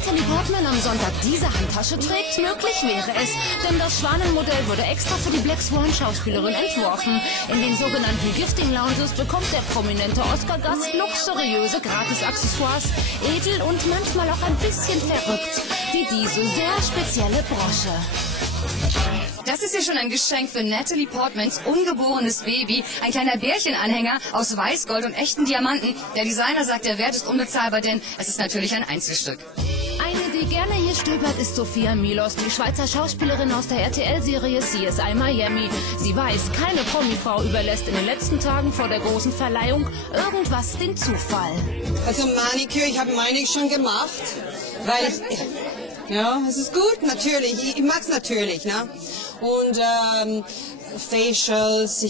Natalie Portman am Sonntag diese Handtasche trägt? Möglich wäre es, denn das Schwanenmodell wurde extra für die Black Swan Schauspielerin entworfen. In den sogenannten Gifting Lounges bekommt der prominente Oscar-Gast luxuriöse Gratis-Accessoires, edel und manchmal auch ein bisschen verrückt, wie diese sehr spezielle Brosche. Das ist ja schon ein Geschenk für Natalie Portmans ungeborenes Baby. Ein kleiner Bärchenanhänger aus Weißgold und echten Diamanten. Der Designer sagt, der Wert ist unbezahlbar, denn es ist natürlich ein Einzelstück. Eine, die gerne hier stöbert, ist Sophia Milos, die Schweizer Schauspielerin aus der RTL-Serie CSI Miami. Sie weiß, keine Promifrau überlässt in den letzten Tagen vor der großen Verleihung irgendwas dem Zufall. Also Maniküre, ich habe meine schon gemacht, weil ich... Ja, es ist gut, natürlich. Ich mag's natürlich, ne? Und Facials,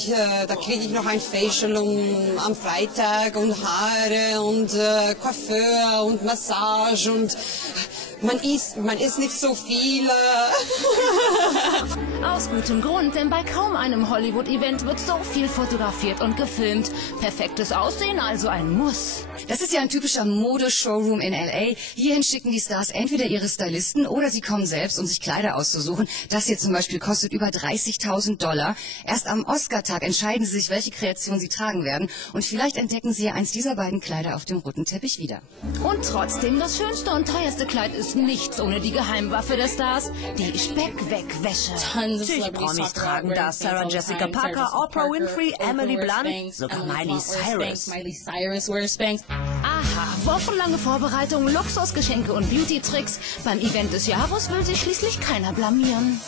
da kriege ich noch ein Facial am Freitag und Haare und Coiffeur und Massage und man isst nicht so viel. Aus gutem Grund, denn bei kaum einem Hollywood-Event wird so viel fotografiert und gefilmt. Perfektes Aussehen also ein Muss. Das ist ja ein typischer Modeshowroom in L.A. Hierhin schicken die Stars entweder ihre Stylisten oder sie kommen selbst, um sich Kleider auszusuchen. Das hier zum Beispiel kostet über $30.000. Erst am Oscar-Tag entscheiden sie sich, welche Kreation sie tragen werden. Und vielleicht entdecken sie ja eins dieser beiden Kleider auf dem roten Teppich wieder. Und trotzdem, das schönste und teuerste Kleid ist nichts ohne die Geheimwaffe der Stars, die Speckwegwäsche. Zig Promis tragen das. Sarah Jessica Parker, Oprah Winfrey, Emily Blunt, sogar Miley Cyrus. Aha, wochenlange Vorbereitung, Luxusgeschenke und Beauty-Tricks. Beim Event des Jahres will sich schließlich keiner blamieren.